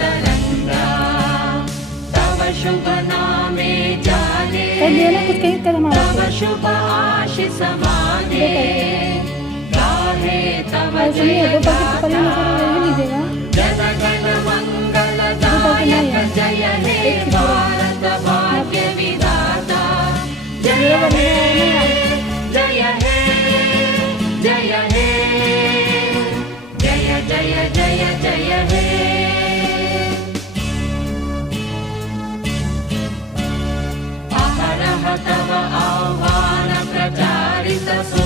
तरंगा तव शुभ नामे जाने तव शुभ आशीष माने गाहे तव जय जन गण मंगल दायक जय हे भारत भाग्य विधाता जय हे जय हे जय हे जय जय जय जय हे अहरह तव